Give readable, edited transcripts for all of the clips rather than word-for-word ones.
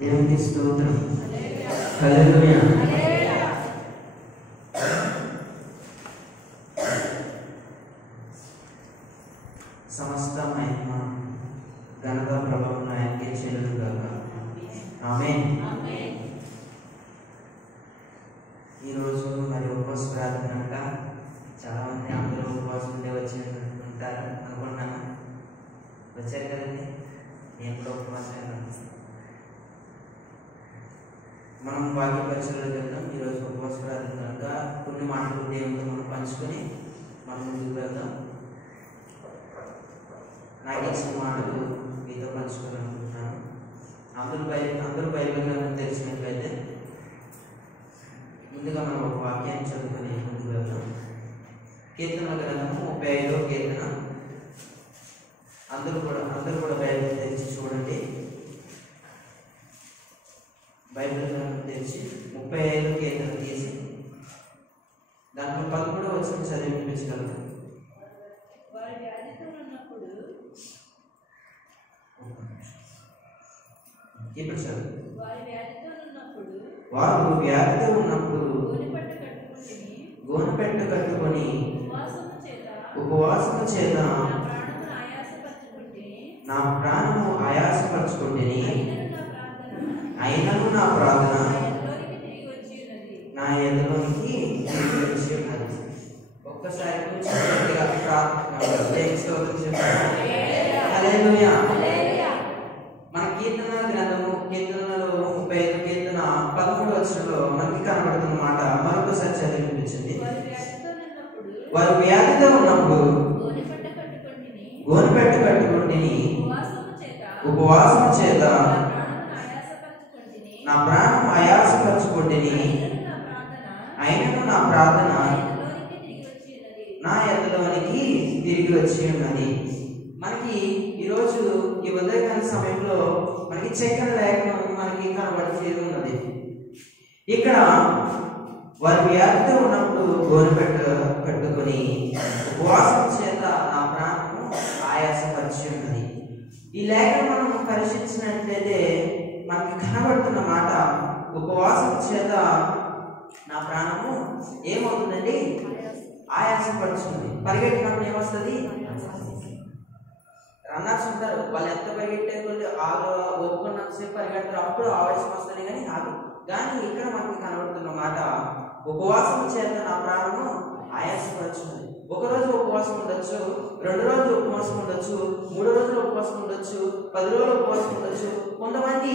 దేవునికి స్తోత్రం. హల్లెలూయా. సమస్త మహిమ ఘనత ప్రభావం ఆయనకే చెల్లును గాక. ఆమేన్. ఈరోజు మరి ఉపవాస ప్రార్థన కనుక చాలా మంది అందరూ ఉపవాసం ఉండే ఉంటారు అనుకుంటున్నాను. వచ్చారు కదండి, నేను కూడా ఉపవాసం. మనం వాక్య పరిచయంలోకి వెళ్దాం. ఈరోజు ఉపవాస ప్రార్థన కనుక కొన్ని మాటలు దేవునితో మనం పంచుకొని మనం ముందుకు వెళ్దాం. నాకు ఇచ్చిన మాటలు మీతో పంచుకోవాలనుకుంటున్నాను. అందరూ బైబిల్ తెలిసినట్లయితే ముందుగా మనం ఒక వాక్యాన్ని చదువుకొని ముందుకు వెళ్దాం. కీర్తన గ్రంథము 35వ కీర్తన. అందరూ కూడా బైబిల్ తెరిచి చూడండి. బైబిల్ తెరిచి 35వ కీర్తన తీసి దాంట్లో 11వ వచనం చదివి వినిపించగలరు. ఇప్పుడు చదువు. వారు వ్యాధితో ఉన్నప్పుడు గోనెపట్టు కట్టుకొని ఉపవాసము చేత నా ప్రాణము ఆయాసపరచుకుంటేని, అయినను నా ప్రార్థన నా ఎదురులోనికి వచ్చి ఉన్నది. ఒక్కసారి మన కీర్తన గ్రంథము కీర్తనలో 35వ కీర్తన 11వ వచనంలో మనకి కనబడుతున్న మాట మరొకసారి చదివి వినిపించింది. వారు వ్యాధితో ఉన్నప్పుడు గోనెపట్టు కట్టుకుంటేని ఉపవాసము చేత నా ప్రాణం ఆయాసపరచుకుంటేని, అయినను నా ప్రార్థన నా ఎదురులోనికి తిరిగి వచ్చి ఉన్నది. మనకి ఈరోజు ఈ ఉదయకాల సమయంలో మనకి చక్కెర లేఖనం మనకి కనబడి ఉన్నది. ఇక్కడ వారి వ్యాధితో ఉన్నప్పుడు గోనెపట్టు కట్టుకొని ఉపవాసం చేత నా ప్రాణము ఆయాసపరిచి ఉన్నది. ఈ లేఖను మనం పరిశీలించినట్లయితే మనకి కనబడుతున్న మాట ఉపవాసం చేత నా ప్రాణము ఏమవుతుందండి? ఆయాసపడుతుంది. పరిగెట్టినప్పుడు ఏమొస్తుంది? రన్నర్స్ ఉంటారు, వాళ్ళు ఎంత పరిగెట్టే కొద్ది ఒప్పుకున్నంతసేపు పరిగెడతారు, అప్పుడు ఆవేశం వస్తుంది కానీ ఆగు. కానీ ఇక్కడ మనకి కనబడుతున్న మాట ఉపవాసం చేత నా ప్రాణము ఆయాసపడుచున్నది. ఒక రోజు ఉపవాసం ఉండొచ్చు, 2 రోజులు ఉపవాసం ఉండొచ్చు, 3 రోజులు ఉపవాసం ఉండొచ్చు, 10 రోజులు ఉపవాసం ఉండొచ్చు. కొంతమంది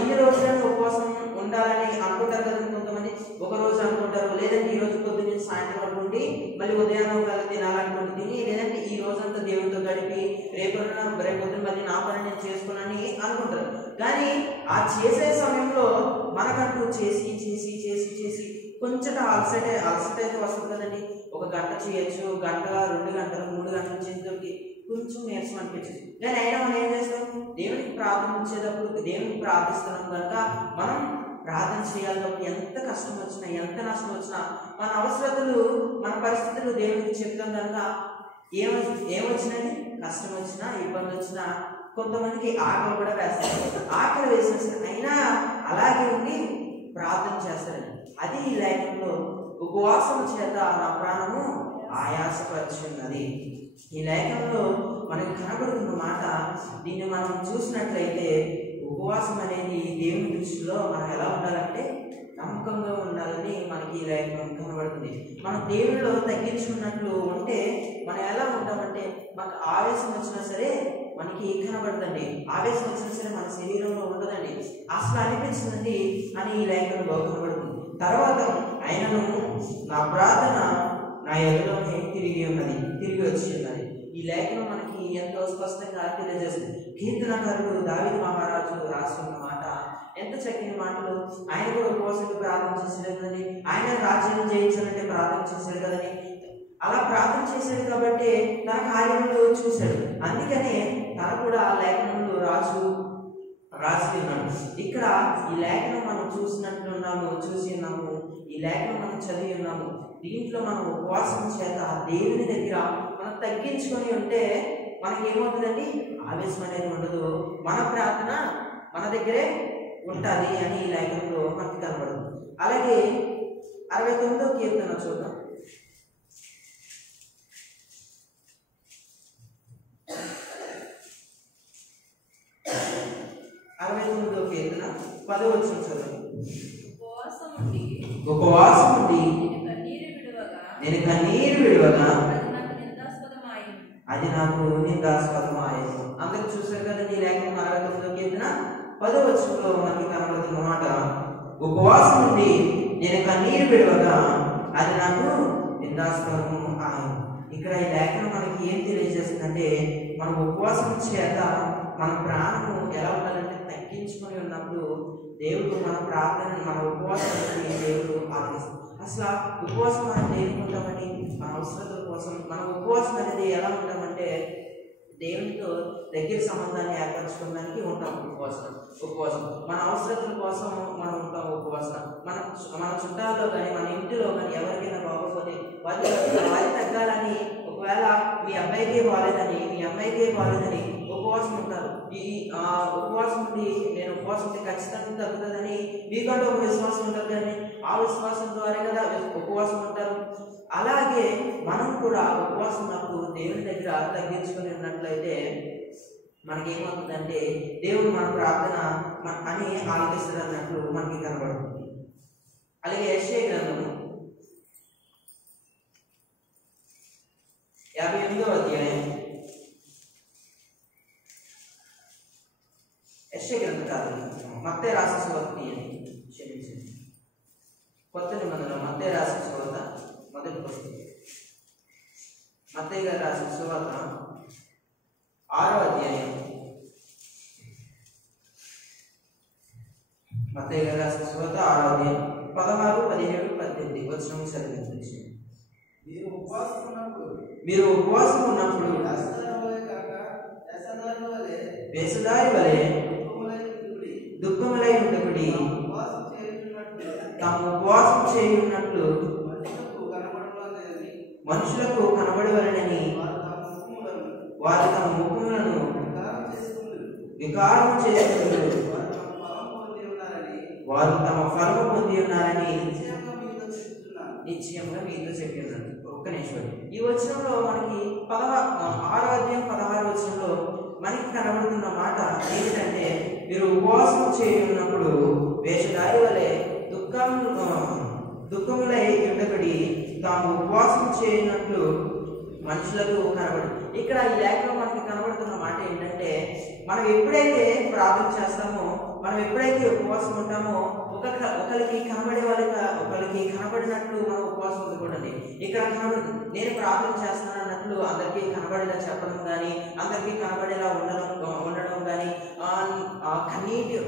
ఇన్ని రోజులను ఉపవాసం ఉండాలని అనుకుంటారు కదా. కొంతమంది ఒక రోజు అనుకుంటారు, లేదంటే ఈ రోజు పొద్దున్న సాయంత్రం అనుకుంటే మళ్ళీ ఉదయాన్నం తినాలనుకుంటూ తిని, లేదంటే ఈ రోజంతా దేవుడితో గడిపి రేపొద్దున మళ్ళీ నా పని నేను చేసుకున్నాను అనుకుంటారు. కానీ ఆ చేసే సమయంలో మనకంటూ చేసి చేసి చేసి చేసి కొంచెం అలసట అయితే వస్తుంది కదండి. 1 గంట చేయొచ్చు, గంట 2 గంటలు 3 గంటలు చేసేటప్పటికి కొంచెం నీరసం అనిపించింది. కానీ అయినా మనం ఏం చేస్తాం? దేవునికి ప్రార్థించేటప్పుడు దేవునికి ప్రార్థిస్తున్నాం కనుక మనం ప్రార్థన చేయాలన్నప్పుడు ఎంత కష్టం వచ్చినా ఎంత నష్టం వచ్చినా మన అవసరతలు మన పరిస్థితులు దేవునికి చెప్తాం కనుక ఏమొచ్చినండి? కష్టం వచ్చినా ఇబ్బంది వచ్చినా కొంతమందికి ఆకలి కూడా వేస్తారు. ఆకలి వేసేస్తారు, అయినా అలాగే ఉండి ప్రార్థన చేస్తారండి. అది ఈ లేఖనంలో ఉపవాసం చేత నా ప్రాణము ఆయాసపరిచున్నది. ఈ లేఖనంలో మనకి కనబడుతున్న మాట, దీన్ని మనం చూసినట్లయితే ఉపవాసం అనేది దేవుని దృష్టిలో మనం ఎలా ఉండాలంటే నమ్మకంగా ఉండాలని మనకి ఈ లేఖనం కనబడుతుంది. మనం దేవుడిలో తగ్గించుకున్నట్లు ఉంటే మనం ఎలా ఉంటామంటే, మనకు ఆవేశం వచ్చినా సరే మనకి కనబడదండి, ఆవేశం వచ్చినా సరే మన శరీరంలో ఉండదండి, అసలు అనిపించిందండి అని ఈ లేఖనంలో కనబడుతుంది. తర్వాత ఆయనను నా ప్రార్థన నా ఎదురులోనే తిరిగి వచ్చి ఉన్నది. ఈ లేఖనం మనకి ఎంతో స్పష్టంగా తెలియజేస్తుంది. కీర్తనకారుడు దావీదు మహారాజు రాసుకున్న మాట ఎంత చక్కని మాటలు. ఆయన కూడా ఉపవాసంగా ప్రార్థన చేశాడు కదండి, ఆయన రాజ్యాన్ని జయించాలంటే ప్రార్థన చేశాడు కదండి. అలా ప్రార్థన చేశాడు కాబట్టి తన కార్యములు చూశాడు. అందుకనే తన కూడా లేఖనంలో రాసి ఉన్నాడు. ఇక్కడ ఈ లేఖనం మనం చూసి ఉన్నాము, ఈ లేఖనం మనం చదివి ఉన్నాము. దీంట్లో మనం ఉపవాసం చేత దేవుని దగ్గర మనం తగ్గించుకొని ఉంటే మనకి ఏమవుతుందండి? ఆవేశం అనేది ఉండదు. మన ప్రార్థన మన దగ్గరే ఉంటుంది అని ఈ లేఖనంలో మనకి కనబడుతుంది. అలాగే 69వ కీర్తన చూద్దాం. 69వ కీర్తన 10వ వచనం చదవండి. ఉపవాసం ఉండి నేను కన్నీరు విడువగా అది నాకు నిందాస్పదమాయెను. అందరూ చూసారు కదండి ఈ లేఖనం 69వ కీర్తన 10వ వచనంలో మనకి కనబడుతున్న మాట, ఉపవాసం ఉండి నేను కన్నీరు విడువగా అది నాకు నిందాస్పదము ఆయను. ఇక్కడ ఈ లేఖనం మనకి ఏం తెలియజేస్తుందంటే, మనం ఉపవాసం చేత మన ప్రాణము ఎలా ఉండాలంటే తగ్గించుకొని ఉన్నప్పుడు దేవుడు మన ప్రార్థన మన ఉపవాసాన్ని దేవుడు ఆలోచిస్తాడు. అసలు ఉపవాసం మనం దేనికి ఉంటామండి? మన అవసరతల కోసం. మన ఉపవాసం అనేది ఎలా ఉంటామంటే దేవునితో దగ్గర సంబంధాన్ని ఏర్పరచుకోవడానికి ఉంటాం ఉపవాసం. మన అవసరతల కోసం మనం ఉంటాం ఉపవాసం. మన చుట్టాల్లో కానీ మన ఇంటిలో కానీ ఎవరికైనా బాగోపోతే వారి తగ్గాలని, ఒకవేళ మీ అబ్బాయికే బాగాలేదని మీ అమ్మాయికే బాగాలేదని ఉపవాసం ఉంటారు. ఈ ఉపవాసం ఉండి నేను ఉపవాసం ఉంటే ఖచ్చితంగా తగ్గుతుందని మీకంటూ ఒక విశ్వాసం ఉంటుంది కానీ ఆ విశ్వాసం ద్వారా కదా ఉపవాసం ఉంటారు. అలాగే మనం కూడా ఉపవాసం ఉన్నప్పుడు దేవుని దగ్గర తగ్గించుకొని ఉన్నట్లయితే మనకేమవుతుందంటే దేవుడు మన ప్రార్థన అని ఆలోచిస్తారు అన్నట్లు మనకి కనబడుతుంది. అలాగే యెషయా గ్రంథము 58వ అధ్యాయం, యెషయా గ్రంథం కాదు, మత్తయి రాసిన సువార్త తీయండి, క్షమించండి. కొత్త నిబంధనలో మత్తయి రాసిన సువార్త మొదటి పుస్తకం, మత్తయి గారు రాసిన సువార్త 6వ అధ్యాయం, మత్తయి గారు రాసిన సువార్త 6వ అధ్యాయం 16, 17, 18 వచనం చదివించండి. మీరు ఉపవాసం ఉన్నప్పుడు వేసదారి వలె దుఃఖములై ఉండకుడి, తాము ఉపవాసం చేయున్నట్లు మనుషులకు కనబడవలనని వారు తమ ముఖములను వికారం చేసుకున్నారు, వారు తమ ఫలము పొంది ఉన్నారని నిశ్చయంగా మీతో చెప్పి ఉన్నారు. ఒక్క నిమిషం. ఈ వచనంలో మనకి 6వ అధ్యాయం 16వ వచనంలో మనకి కనబడుతున్న మాట ఏంటంటే, మీరు ఉపవాసం చేయనున్నప్పుడు వేషధారి వలె దుఃఖములై ఉండబడి తాము ఉపవాసం చేయనట్లు మనుషులకు కనబడి. ఇక్కడ ఈ లేఖలో మనకి కనబడుతున్న మాట ఏంటంటే, మనం ఎప్పుడైతే ప్రార్థన చేస్తామో, మనం ఎప్పుడైతే ఉపవాసం ఉంటామో ఒకరికి కనబడే ఒకరికి కనబడినట్లు మనం ఉపవాసం ఉండకూడదు. ఇక్కడ కనబడుతుంది, నేను ప్రార్థన చేస్తాను అన్నట్లు అందరికీ కనబడేలా చెప్పడం కానీ, అందరికీ కనబడేలా ఉండడం కానీ,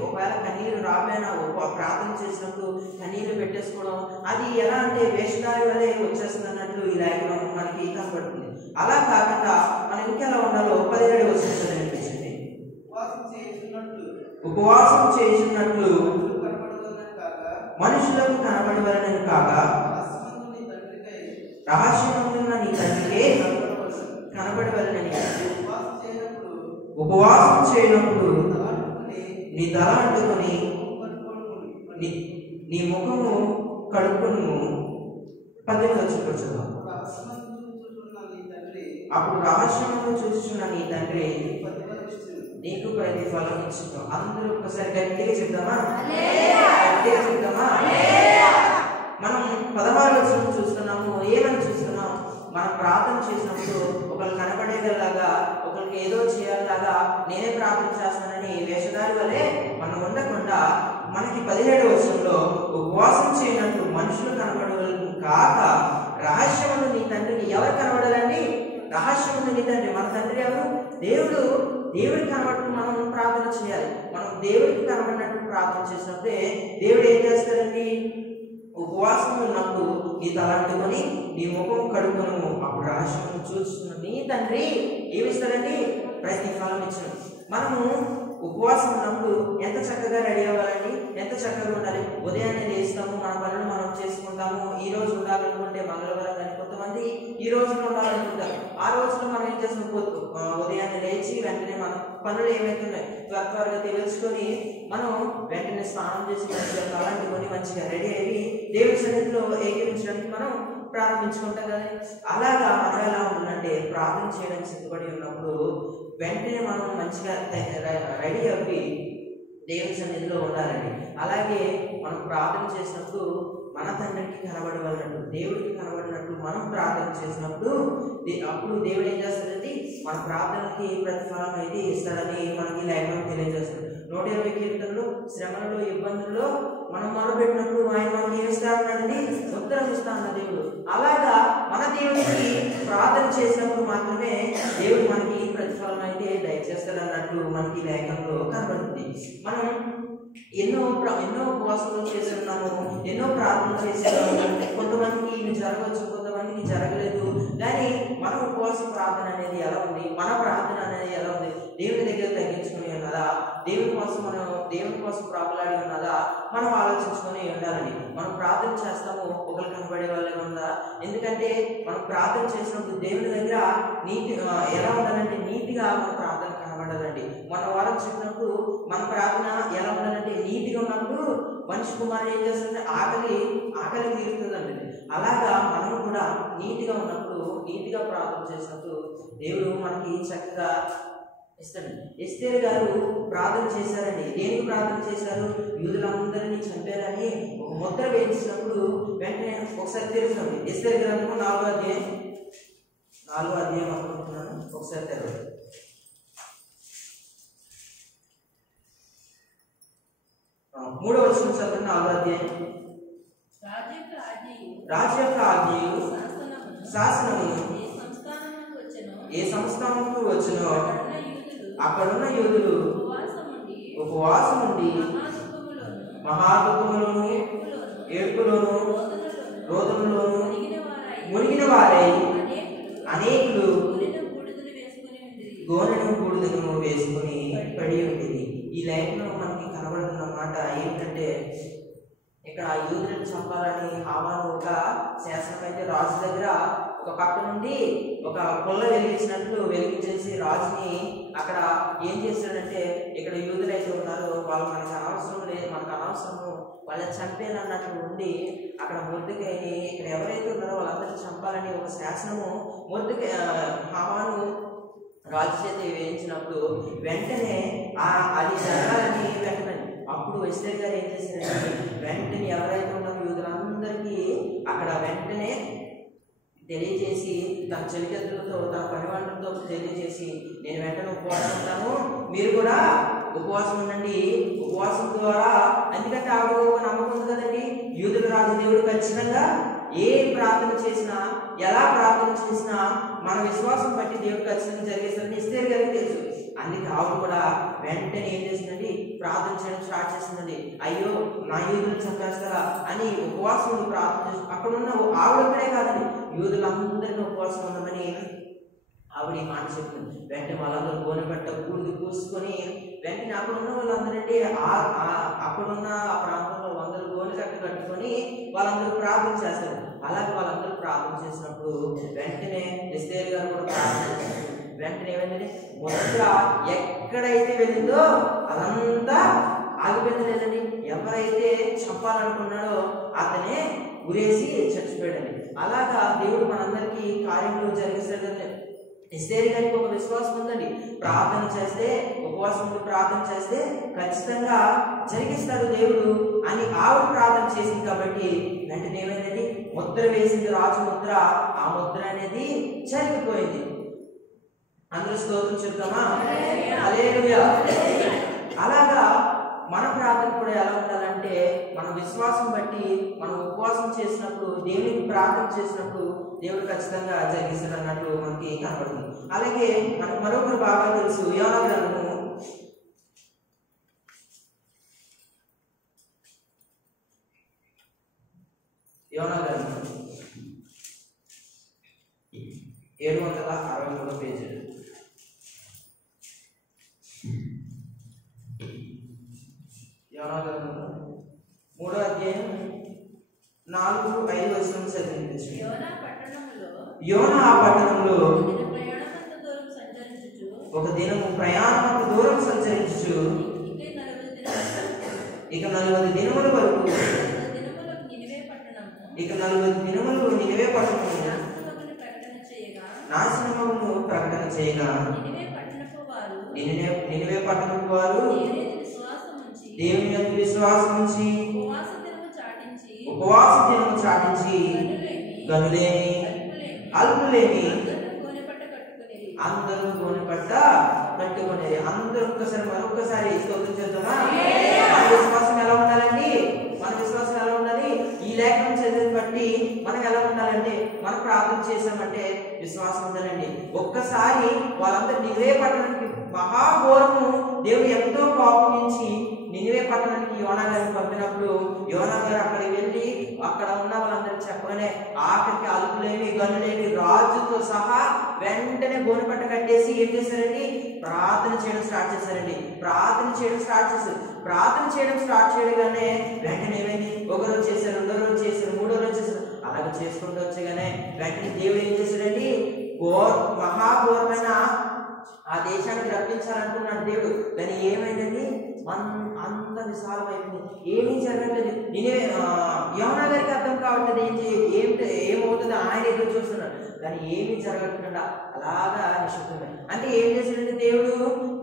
ఒకవేళ కన్నీరు రాబోయినా ప్రార్థన చేసినప్పుడు కన్నీరు పెట్టేసుకోవడం, అది ఎలా అంటే వేషధారి వల్లే వచ్చేస్తుంది అన్నట్లు ఈ లేఖనం మనకి కనబడుతుంది. అలా కాకుండా మనం ఇంకెలా ఉండాలో 17వ వచనం అనిపించింది. ఉపవాసం చేసినట్లు మనుషులకు కనబడవలనని కాక రహస్యమందున్న నీ తండ్రికే కనబడవలనని. ఉపవాసం చేయనప్పుడు నీ తల అంటుకొని నీ ముఖము కడుక్కును. 18వ వచనం. అప్పుడు రహస్యమును చూస్తున్న నీ తండ్రి నీకు ప్రతిఫలం ఇచ్చును. అందరూ ఒకసారి గట్టిగా చెప్దామా? గట్టిగా చెప్దామా? మనం 16వ వచనం చూస్తున్నాము. ఏమని చూస్తున్నాం? మనం ప్రార్థన చేసినప్పుడు ఒకరు కనబడేలాగా, ఒకరికి ఏదో చేయాలలాగా నేనే ప్రార్థన చేస్తానని వేషధారి వల్లే మనం ఉండకుండా, మనకి 17వ వచనంలో ఉపవాసం చేయనట్టు మనుషులు కనబడవలను కాక రహస్యమును నీ తండ్రికి. ఎవరు కనబడాలండి? రహస్యమును నీ తండ్రి. మన తండ్రి ఎవరు? దేవుడు. దేవుడికి కనబడినట్టు మనం ప్రార్థన చేయాలి. మనం దేవుడికి కనబడినట్టు ప్రార్థన చేసినప్పుడే దేవుడు ఏం చేస్తారండి? ఉపవాసం ఉన్నప్పుడు నీ తల అంటుకొని నీ ముఖం కడుక్కొను. అప్పుడు రహస్యమును చూస్తున్న నీ తండ్రి ఏమిస్తాడండి? ప్రతిఫలం ఇచ్చిన. మనము ఉపవాసం ఉన్నప్పుడు ఎంత చక్కగా రెడీ అవ్వాలండి, ఎంత చక్కగా ఉండాలి. ఉదయాన్నే లేస్తాము, మన పనులు మనం చేసుకుంటాము. ఈ రోజు ఉండాలనుకుంటే మంగళవారం కానీ, కొంతమంది ఈ రోజులో ఉండాలనుకుంటారు. ఆ రోజులో మనం ఏం చేస్తాం? ఉదయాన్నే లేచి వెంటనే మనం పనులు ఏమైతున్నాయి త్వరగా తెలుసుకొని మనం వెంటనే స్నానం చేసి మంచిగా అలాంటి కొన్ని మంచిగా రెడీ అయ్యి దేవుడి సన్నిధిలో ఏకీవించడానికి మనం ప్రారంభించుకుంటాం కదా. అలాగా మనం ఎలా ఉంటుందంటే ప్రార్థన చేయడానికి సిద్ధపడి ఉన్నప్పుడు వెంటనే మనం మంచిగా రెడీ అవ్వి దేవుని సన్నిధిలో ఉండాలండి. అలాగే మనం ప్రార్థన చేసినప్పుడు మన తండ్రికి కనబడవలనట్టు, దేవుడికి కనబడినట్టు మనం ప్రార్థన చేసినప్పుడు అప్పుడు దేవుడు ఏం చేస్తాడంటే మన ప్రార్థనకి ప్రతిఫలం అయితే ఇస్తాడని మనకి లేఖనం తెలియజేస్తాడు. 120 కీర్తనలు శ్రమలలో ఇబ్బందుల్లో మనం మొదలుపెట్టినప్పుడు ఆయన మనకి ఏం ఇస్తాడన్నాడండి, ఉత్తరం ఇస్తా అన్న దేవుడు. అలాగా మన దేవుడికి ప్రార్థన చేసినప్పుడు మాత్రమే దేవుడు మనకి ప్రతిఫలం అయితే దయచేస్తాడు అన్నట్టు మనకి లేఖనంలో కనబడుతుంది. మనం ఎన్నో ఉపవాసాలు చేసి ఉన్నాము, ఎన్నో ప్రార్థనలు చేస్తున్నాము. కొంతమందికి ఇది జరగవచ్చు, కొంతమందికి జరగలేదు. కానీ మన ఉపవాస ప్రార్థన అనేది ఎలా ఉంది, మన ప్రార్థన అనేది ఎలా ఉంది, దేవుని దగ్గర తగ్గించుకుని ఉన్నదా, దేవుని కోసం ప్రాకులాడి ఉన్నదా మనం ఆలోచించుకొని ఉండాలని. మనం ప్రార్థన చేస్తాము ఒకరు కనబడే వాళ్ళగా ఉందా, ఎందుకంటే మనం ప్రార్థన చేసినప్పుడు దేవుని దగ్గర ఎలా ఉండాలంటే నీట్గా మన ప్రార్థన కనబడాలండి. మన వారం చెప్పినప్పుడు మన ప్రార్థన ఎలా ఉండాలంటే నీట్గా ఉన్నప్పుడు మనిషి కుమారుడు ఏం చేస్తుంటే ఆకలి తీరుతుందండి. అలాగా మనం కూడా నీట్గా ఉన్నప్పుడు, నీట్గా ప్రార్థన చేసినప్పుడు దేవుడు మనకి చక్కగా ఇస్తాడు. ఎస్తేరు గారు ప్రార్థన చేశారండి. దేనికి ప్రార్థన చేశారు, యూదులందరినీ చంపారని ఒక ముద్ర వేయించినప్పుడు వెంటనే ఒకసారి తెలుసుకోండి. ఎస్తేరు గ్రంథము 4వ అధ్యాయం అనుకుంటున్నాను, ఒకసారి తెరవండి. 3వ వచనం చదవండి. 4వ అధ్యాయం. రాజు యొక్క ఆజ్ఞయు శాసనమును ఏ సంస్థానముకు వచ్చునో అక్కడున్న యూదులు ఉపవాసం ఉండి మహాదుఃఖములోను ఏడ్పులోను రోదనలోను మునిగిన వారై అనేకులు గోనెను బూడిదను వేసుకుని పడి ఉంటుంది. ఈ లేఖలో మనకి కనబడుతున్న మాట ఏంటంటే, ఇక్కడ యూదులను చంపాలని హామాను ఒక శాసనం అయితే రాజు దగ్గర ఒక పక్క నుండి ఒక పుల్ల వెలిగించేసి రాజుని అక్కడ ఏం చేశాడంటే, ఇక్కడ యూదులు అయితే ఉన్నారో వాళ్ళు మనకు అనవసరం లేదు, మనకు అనవసరము, వాళ్ళని చంపేనన్నట్లు ఉండి అక్కడ మొర్దెకైని ఇక్కడ ఎవరైతే ఉన్నారో వాళ్ళందరినీ చంపాలని ఒక శాసనము హామాను రాజు చేత వేయించినప్పుడు వెంటనే అది జరగాలని వెంటనే అప్పుడు ఎస్తేరు గారు ఏం చేశారంటే, వెంటనే ఎవరైతే ఉన్నారో యూదులందరికీ అక్కడ వెంటనే తెలియజేసి తన చెలికత్తులతో తన పనివాళ్ళతో తెలియజేసి, నేను వెంటనే ఉపవాసం ఉంటాను, మీరు కూడా ఉపవాసం ఉండండి. ఉపవాసం ద్వారా, ఎందుకంటే ఆవిడ ఒక నమ్మకం ఉంది కదండి, యూదుల రాజు దేవుడు ఖచ్చితంగా ఏ ప్రార్థన చేసినా ఎలా ప్రార్థన చేసినా మన విశ్వాసం బట్టి దేవుడు ఖచ్చితంగా జరిగేస్తారని ఎస్తేరు గారికి తెలుసు. అందుకే ఆవిడ కూడా వెంటనే ఏం చేసిందండి, ప్రార్థన చేయడం స్టార్ట్ చేసిందండి. అయ్యో నా యూదులు చంపేస్తారా అని ఉపవాసం ప్రార్థన చేసి అక్కడున్న ఆవిడక్కడే కాదండి యూదులందరినీ ఉపవాసం ఉండమని ఆవిడ మాట చెప్తుంది. వెంటనే వాళ్ళందరూ గోనెపట్ట కూడికి పూసుకొని వెంటనే అక్కడ ఉన్న వాళ్ళందరంటే అక్కడున్న ఆ ప్రాంతంలో 100 గోనె కట్టు కట్టుకొని వాళ్ళందరూ ప్రార్థన చేస్తారు. అలాగే వాళ్ళందరూ ప్రార్థన చేసినప్పుడు వెంటనే ఎస్తేరు గారు కూడా ప్రార్థన చేస్తారు. వెంటనే ఏమైందంటే, ముద్ర ఎక్కడైతే వెళ్ళిందో అదంతా ఆగిపోయింది లేదండి. ఎవరైతే చంపాలనుకున్నాడో అతనే ఉరేసి చచ్చిపోయాడండి. అలాగా దేవుడు మనందరికీ కార్యంలో జరిగిస్తాడండి. ఎస్తేరు గారికి ఒక విశ్వాసం ఉందండి, ప్రార్థన చేస్తే, ఉపవాసం ఉండి ప్రార్థన చేస్తే ఖచ్చితంగా జరిగిస్తాడు దేవుడు అని ఆవిడ ప్రార్థన చేసింది. కాబట్టి వెంటనే ఏమైందండి, ముద్ర వేసింది రాజు ముద్ర, ఆ ముద్ర అనేది జరిగిపోయింది. అందరూ స్తోత్రం చెప్తామా? హల్లెలూయా. అలాగా మన ప్రార్థన కూడా ఎలా ఉండాలంటే, మన విశ్వాసం బట్టి మనం ఉపవాసం చేసినప్పుడు, దేవునికి ప్రార్థన చేసినప్పుడు దేవుడు ఖచ్చితంగా జరిగిస్తాడు అన్నట్టు మనకి కనబడుతుంది. అలాగే మనకు మరొకరు బాగా తెలుసు, యోనా గ్రంథము 763 పేజీ. యోనా గ్రంథము 3వ అధ్యాయం 4-5 వచనం చదివించు. యోనా ఆ పట్టణంలో ఒక దినము ప్రయాణమంత దూరం సంచరించుచు ఇక 40 దినముల వరకు ఇక 40 దినములు నినివే పట్టణము నాశనమును ప్రకటన చేయగా నినివే పట్టణపు వారు దేవుని యందు విశ్వాసం ఉంచి ఉపవాస దినము చాటించి గనులేమి అల్పులేమి అందరూ గోనెపట్ట కట్టుకునేది. అందరూ మరొకసారి స్తోత్రం చేద్దామా? మన విశ్వాసం ఎలా ఉండాలండి? మన విశ్వాసం ఎలా ఉండాలి? ఈ లేఖనం చదివిన బట్టి మనం ఎలా ఉండాలంటే, మనం ప్రార్థన చేసామంటే విశ్వాసం ఉండాలండి. ఒక్కసారి వాళ్ళందరూ నినివే పట్టణానికి మహాఘోరము దేవుడు ఎంతో కోపగించి నినివే పట్టణానికి యోనా గారిని పంపినప్పుడు యోనా గారు అక్కడికి వెళ్ళి అక్కడ ఉన్న వాళ్ళందరూ చెప్పగానే ఆఖరికి అలుపులేని గనులేని రాజుతో సహా వెంటనే గోనెపట్ట కట్టేసి ఏం చేశారండి? ప్రార్థన చేయడం స్టార్ట్ చేశారండి. ప్రార్థన చేయడం స్టార్ట్ చేయగానే వెంటనే ఏమైంది? ఒక రోజు చేశారు, రెండో రోజు చేశారు, మూడో రోజు చేశారు. అలాగే చేసుకుంటూ వచ్చేగానే వెంటనే దేవుడు ఏం చేశాడండి? మహాఘోరమైన ఆ దేశానికి రప్పించాలనుకున్నాడు దేవుడు. కానీ ఏమైందండి? అంత విశాలమైంది, ఏమీ జరగట్లేదు. యోనా గారికి అర్థం కావట్లేదు ఏమవుతుందో ఆయన ఎదురు చూస్తున్నాడు. కానీ ఏమీ జరగకుండా అలాగా నిశ్శబ్దమే. అంటే ఏం చేశాడంటే దేవుడు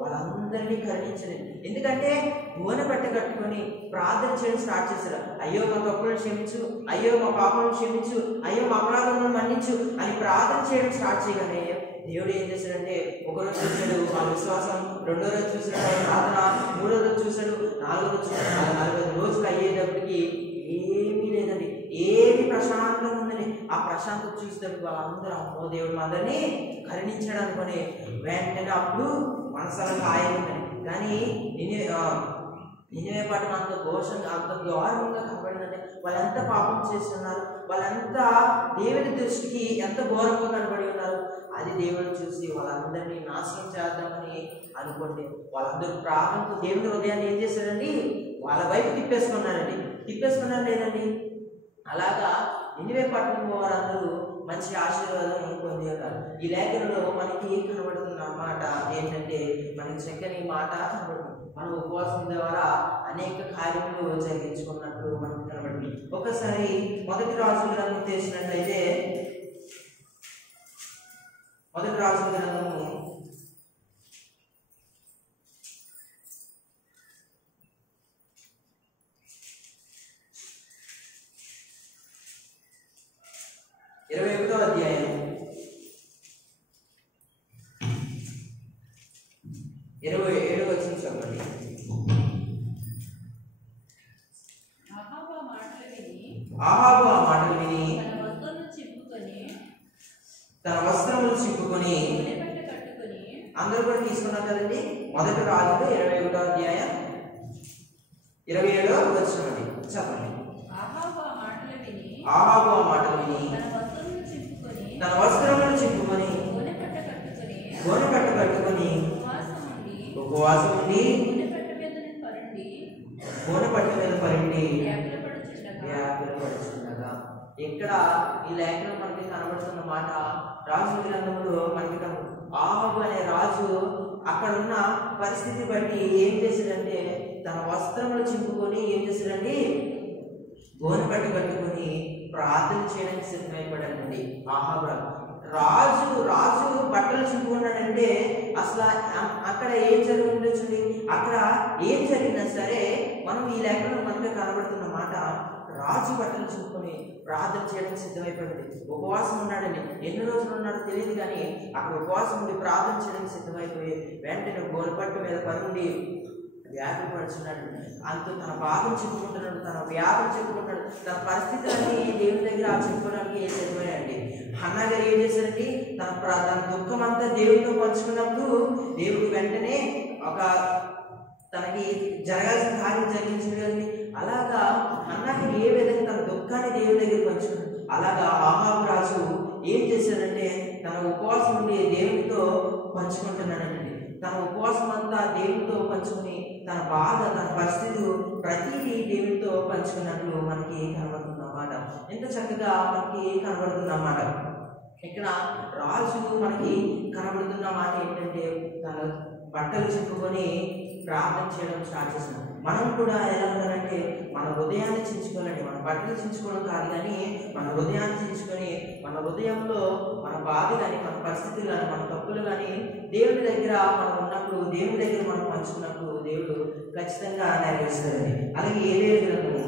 వాళ్ళందరినీ కరుణించలేదు. ఎందుకంటే గోనెపట్ట కట్టుకొని ప్రార్థన చేయడం స్టార్ట్ చేశారు. అయ్యో మా తప్పులను క్షమించు, అయ్యో మా పాపలను క్షమించు, అయ్యో మా అపరాధములను మన్నించు అని ప్రార్థన చేయడం స్టార్ట్ చేయగానే దేవుడు ఏం చేశాడంటే ఒకరోజు చూశాడు వాళ్ళ విశ్వాసం, రెండో రోజు చూశాడు వాళ్ళ ప్రార్థన, మూడో రోజు చూశాడు, నాలుగో రోజు చూశాడు. 40 రోజులు అయ్యేటప్పటికి ఏమీ లేదండి, ఏమి ప్రశాంతంగా ఉందని. ఆ ప్రశాంతత చూసేటప్పుడు వాళ్ళందరూ అమ్మో దేవుడు అందరినీ కరుణించాడు అనుకుని వెంటనే అప్పుడు మనసులో కాయలుందని. కానీ నినివే పట్టణం అంత ఘోషంగా అంత ఘోరంగా కనబడిందంటే వాళ్ళంతా పాపం చేస్తున్నారు, వాళ్ళంతా దేవుని దృష్టికి ఎంత ఘోరంగా కనబడి ఉన్నారు. అది దేవుడు చూసి వాళ్ళందరినీ నాశనం చేద్దామని అనుకోండి వాళ్ళందరూ ప్రార్థనతో దేవుని హృదయాన్ని ఏం చేశారండి? వాళ్ళ వైపు తిప్పేసుకున్నారు లేదండి. అలాగా నినివే పట్టణం వారందరూ మంచి ఆశీర్వాదం పొందేవారు. ఈ లేఖనంలో మనకి కనబడుతున్న మాట ఏంటంటే, మనకి చక్కని మాట కనబడుతుంది. మన ఉపవాసం ద్వారా అనేక కార్యములు జరిగించుకున్నట్లు మనకు కనబడుతుంది. ఒకసారి మొదటి రాజుల గ్రంథం చేసినట్లయితే మొదటి రాజుల గ్రంథము 21వ అధ్యాయం 27వ వచనం చదవండి. ఆహాబు ఆ మాటలు విని తన వస్త్రములు చింపుకొని అందరూ కూడా తీసుకున్నారు కదండి. మొదటి రాజులు 21వ అధ్యాయం 27వ వచనం అండి, చెప్పండి. ఆహాబు ఆ మాటలు విని తన వస్త్రములు చింపుకొని గోనెపట్ట కట్టుకొని ఉపవాసం ఉండి గోనెపట్ట మీద పరండి వ్యాకులపడుచుండగా. ఇక్కడ ఈ లేఖనం మనకి కనబడుతున్న మాట రాజుల గ్రంథంలో మనకి ఆహాబు అనే రాజు అక్కడున్న పరిస్థితి బట్టి ఏం చేశాడంటే తన వస్త్రములు చింపుకొని ఏం చేశాడండి? గోనెపట్ట కట్టుకొని ప్రార్థన చేయడానికి సిద్ధమైపడాడండి ఆహాబు. రాజు బట్టలు చింపుకున్నాడంటే అసలు అక్కడ ఏం జరిగి ఉండొచ్చుంది? అక్కడ ఏం జరిగినా సరే మనం ఈ లేఖలో మనకి కనబడుతున్న మాట, రాజు బట్టలు చింపుకొని ప్రార్థన చేయడానికి సిద్ధమైపోయింది. ఉపవాసం ఉన్నాడండి. ఎన్ని రోజులు ఉన్నాడో తెలియదు, కానీ అక్కడ ఉపవాసం ఉండి ప్రార్థన చేయడానికి సిద్ధమైపోయి వెంటనే గోనెపట్ట మీద పరుండి వ్యాధులు పడుచున్నాడు. అంత తన బాధను చెప్పుకుంటున్నాడు, తన వ్యాధులు చెప్పుకుంటున్నాడు, తన పరిస్థితులన్నీ దేవుని దగ్గర చెప్పుకోవడానికి సిద్ధమయ్యాడండి. హన్నా గారు ఏం చేశారండి? తన దుఃఖం అంతా దేవుడితో పంచుకున్నప్పుడు దేవుడు వెంటనే తనకి జరగాల్సిన కార్యం జరిగించింది కదండి. అలాగా హన్నాకి ఏ విధంగా తన దుఃఖాన్ని దేవుడి దగ్గర పంచుకున్నాడు, అలాగా ఆహాబు రాజు ఏం చేశాడంటే తన ఉపవాసం ఉండి దేవుడితో పంచుకుంటున్నాడండి. తన ఉపవాసం అంతా దేవుడితో పంచుకుని తన బాధ, తన పరిస్థితి ప్రతిదీ దేవుడితో పంచుకున్నట్లు మనకి కనబడుతుందన్నమాట. ఎంత చక్కగా మనకి కనబడుతుందన్నమాట. ఇక్కడ రాజు మనకి కనబడుతున్న మాట ఏంటంటే తన బట్టలు చింపుకొని ప్రార్థన చేయడం స్టార్ట్ చేస్తున్నాం. మనం కూడా ఎలా ఉండాలంటే చించుకోవాలంటే మన హృదయాన్ని చించుకోవాలండి. మన బట్టలు చించుకోవడం కాదు, కానీ మన హృదయాన్ని చించుకొని మన హృదయంలో మన బాధ కానీ, మన పరిస్థితులు కానీ, మన తప్పులు కానీ దేవుడి దగ్గర మనం ఉన్నప్పుడు, దేవుడి దగ్గర మనం పంచుకున్నప్పుడు దేవుడు ఖచ్చితంగా నెరవేరుస్తాడండి. అలాగే ఏవేలు గ్రంథము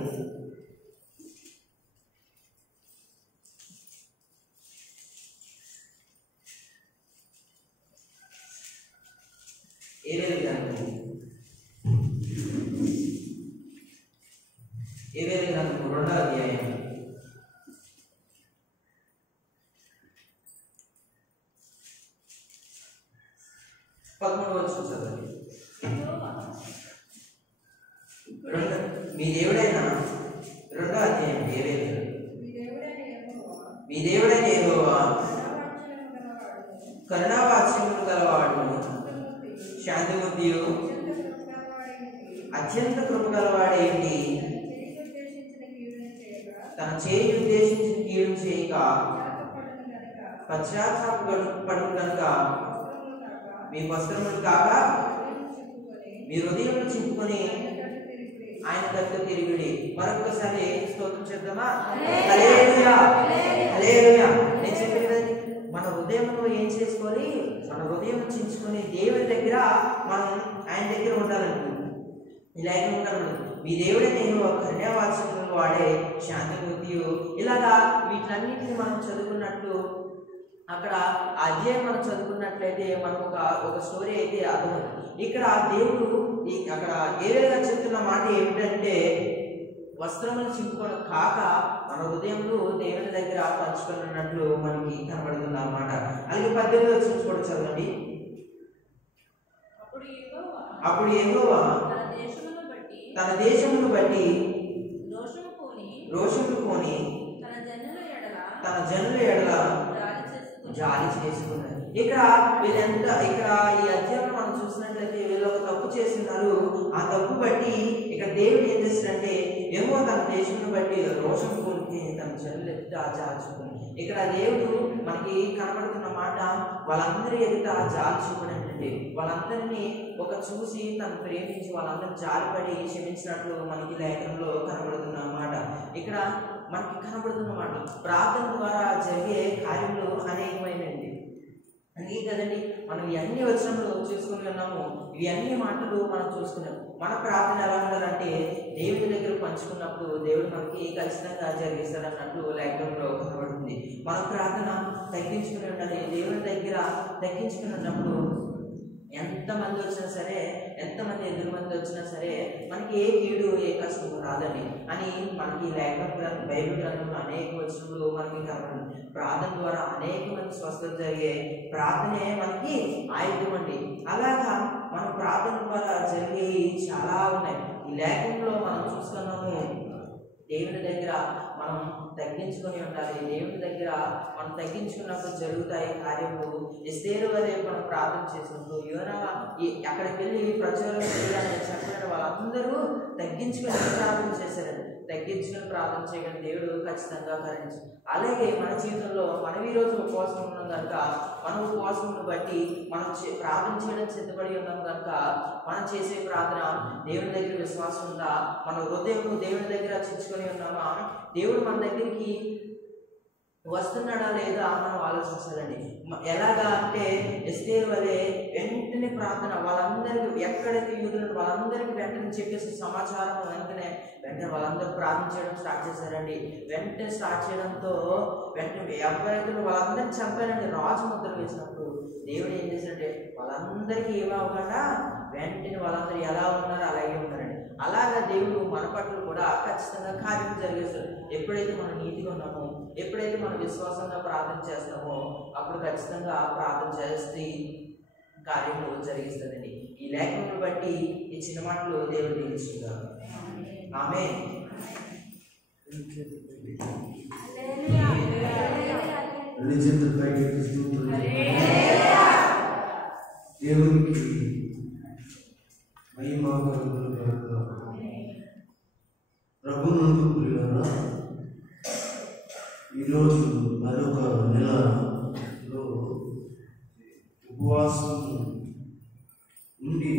ఏవేలు గ్రంథము 2వ అధ్యాయం 13వ వచనం చదవండి. మీ దేవుడైన 2వ అధ్యాయం ఏవేలు మీ దేవుడైన యెహోవా కరుణావాత్సల్యము గలవాడు, శాంతిమూర్తియు, అత్యంత కృప గలవాడేంటి, తన చేయి ఉద్దేశించిన కీడు చేయక పశ్చాత్తాపపడును గనుక మీ వస్త్రములు కాక మీ హృదయములు చింపుకొని ఆయన దగ్గర తిరిగిడి. మరొకసారి స్తోత్రం చేద్దామా? హల్లెలూయా, హల్లెలూయా. నేను చెప్పాను కదండి, మన హృదయంలో ఏం చేసుకోవాలి, మన హృదయం చించుకొని దేవుడి దగ్గర మనం ఆయన దగ్గర ఉండాలండి. ఇలాగే ఉంటాను. మీ దేవుడే నేను కన్యావాత్సల్యములు వాడే శాంతిమూర్తియు. ఇలాగా వీటన్నిటిని మనం చదువుకున్నట్లు అక్కడ అధ్యాయం మనం చదువుకున్నట్లయితే మనకు ఒక స్టోరీ అయితే అర్థమవుతుంది. ఇక్కడ దేవుడు అక్కడ ఏవేగా చెప్తున్న మాట ఏమిటంటే, వస్త్రములు చింపుకోవడం కాక మన హృదయంలో దేవుని దగ్గర పంచుకున్నట్లు మనకి కనబడుతుంది అన్నమాట. అలాగే 18వ వచనం కూడా చదవండి. అప్పుడు యెహోవా తన దేశమును బట్టి రోషమును పోని తన జనుల ఎడల జాలి చేసుకున్నారు. ఇక్కడ వీళ్ళంతా ఇక్కడ ఈ అధ్యాయంలో మనం చూసినట్లయితే వీళ్ళు ఒక తప్పు చేస్తున్నారు. ఆ తప్పు బట్టి ఇక్కడ దేవుడు ఏం చేస్తాడంటే, యెహోవా తన దేశమును బట్టి రోషం పోని తన జనులు ఎదుట జాల్చుకుని. ఇక్కడ దేవుడు మనకి కనబడుతున్న మాట, వాళ్ళందరి ఎదుట జాలి చూపడండి. వాళ్ళందరినీ ఒక చూసి తను ప్రేమించి వాళ్ళందరినీ జాలిపడి క్షమించినట్లు మనకి లేఖనంలో కనబడుతున్న మాట. ఇక్కడ మనకి కనబడుతున్న మాట ప్రార్థన ద్వారా జరిగే కార్యములు అనేకమైనవి. అందుకే కదండి మనం ఇవన్నీ వచనంలో చూసుకుని ఉన్నాము. ఇవి అన్ని మాటలు మనం చూసుకున్నాము. మన ప్రార్థన ఎలా ఉండాలంటే, దేవుడి దగ్గర పంచుకున్నప్పుడు దేవుడు మనకి ఖచ్చితంగా జరిగిస్తాడన్నట్లు లేఖనంలో కనబడుతుంది. మన ప్రార్థన తగ్గించుకుని ఉండాలి. దేవుడి దగ్గర తగ్గించుకుని ఉన్నప్పుడు ఎంతమంది వచ్చినా సరే, ఎంతమంది ఎదురు మంది వచ్చినా సరే మనకి ఏ కీడు ఏ కష్టము రాదండి అని మనకి బైబిల్ గ్రంథంలో అనేక వచనాలు మనకి కనబడుతుంది. ప్రార్థన ద్వారా అనేక మంది స్వస్థత జరిగే ప్రార్థనే మనకి ఆయుధం అండి. అలాగా మన ప్రార్థన ద్వారా జరిగేవి చాలా ఉన్నాయి. ఈ లేఖనంలో మనం చూసుకున్నాము, దేవుడి దగ్గర మనం తగ్గించుకొని ఉండాలి. దేవుడి దగ్గర మనం తగ్గించుకున్నప్పుడు జరుగుతాయి కార్యములు. ఎస్తేరు వరే మనం ప్రార్థన చేసినప్పుడు యోనా అక్కడికి వెళ్ళి ప్రచారం చేయాలని చెప్పిన వాళ్ళందరూ తగ్గించుకొని ప్రార్థన చేశారండి. తగ్గించుకొని ప్రార్థన చేయడం దేవుడు ఖచ్చితంగా కరుణించు. అలాగే మన జీవితంలో మనం ఈరోజు ఉపవాసం ఉన్నాం కనుక, మన ఉపవాసం బట్టి మనం ప్రార్థన చేయడం సిద్ధపడి ఉన్నాం కనుక, మనం చేసే ప్రార్థన దేవుడి దగ్గర విశ్వాసం ఉందా, మన హృదయం దేవుడి దగ్గర చించుకొని ఉన్నామా, దేవుడు మన దగ్గరికి వస్తున్నాడా లేదా మనం ఆలోచించాలండి. ఎలాగా అంటే ఎస్తేరు వలె వెంటనే ప్రార్థన, వాళ్ళందరికీ ఎక్కడైతే యూదులు వాళ్ళందరికీ వెంటనే చెప్పేసి సమాచారం వెంటనే వాళ్ళందరూ ప్రార్థన చేయడం స్టార్ట్ చేశారండి. వెంటనే స్టార్ట్ చేయడంతో వెంటనే ఎవరైతే వాళ్ళందరినీ చంపారండి. రాజు ముద్ర వేసినప్పుడు దేవుడు ఏం చేశాడంటే వాళ్ళందరికీ ఏమవ్వకుండా వెంటనే వాళ్ళందరూ ఎలా ఉన్నారో అలాగే ఉంటారండి. అలాగా దేవుడు మన పట్ల కూడా ఖచ్చితంగా కార్యం జరిగేస్తాడు. ఎప్పుడైతే మనం నీతిగా ఉన్నామో, ఎప్పుడైతే మనం విశ్వాసంగా ప్రార్థన చేస్తామో అప్పుడు ఖచ్చితంగా ప్రార్థన చేస్తే కార్యములు జరిగిస్తుందండి. ఈ లేఖను బట్టి ఈ చిన్న మాటలు దేవుడు దీవించుగా. ఆమేన్. దేవునికి మహిమ కలుగునుగాక. ప్రభునందు ప్రియులారా, ఈరోజు మరొక నెలలో ఉపవాసం ఉండి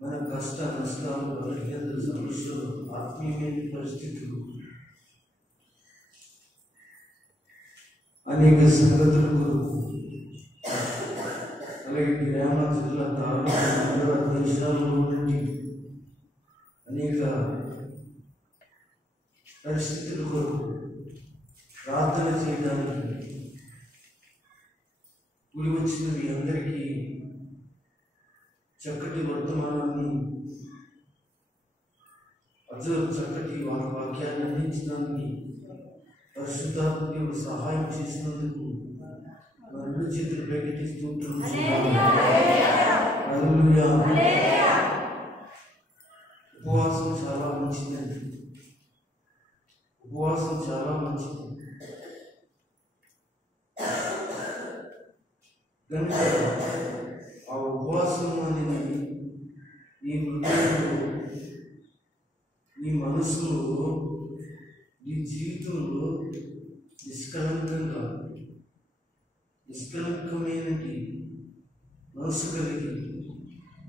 మన కష్ట నష్టాలు బలహీనతలు పరిస్థితులు, అనేక సంగతుల కొరకు, అలాగే గ్రామ జిల్లా తాలూకా నగర దేశాల్లో నుండి అనేక పరిస్థితుల కొరకు ప్రార్థన చేయడానికి కూడి వచ్చిన మీ అందరికీ చక్కటి వర్తమానాన్ని చక్కటి వాక్యాన్ని అందించడానికి పరిశుద్ధాత్మ దేవుడు సహాయం చేసినందుకు నా రెండు చేతులు పైకి ఉపవాసం చాలా మంచిదండి. ఉపవాసం చాలా మంచిది. కనుక ఆ ఉపవాసం అనేది ఈ హృదయంలో, ఈ మనసులో, ఈ జీవితంలో నిష్కలంకమైన మనసు కలిగి,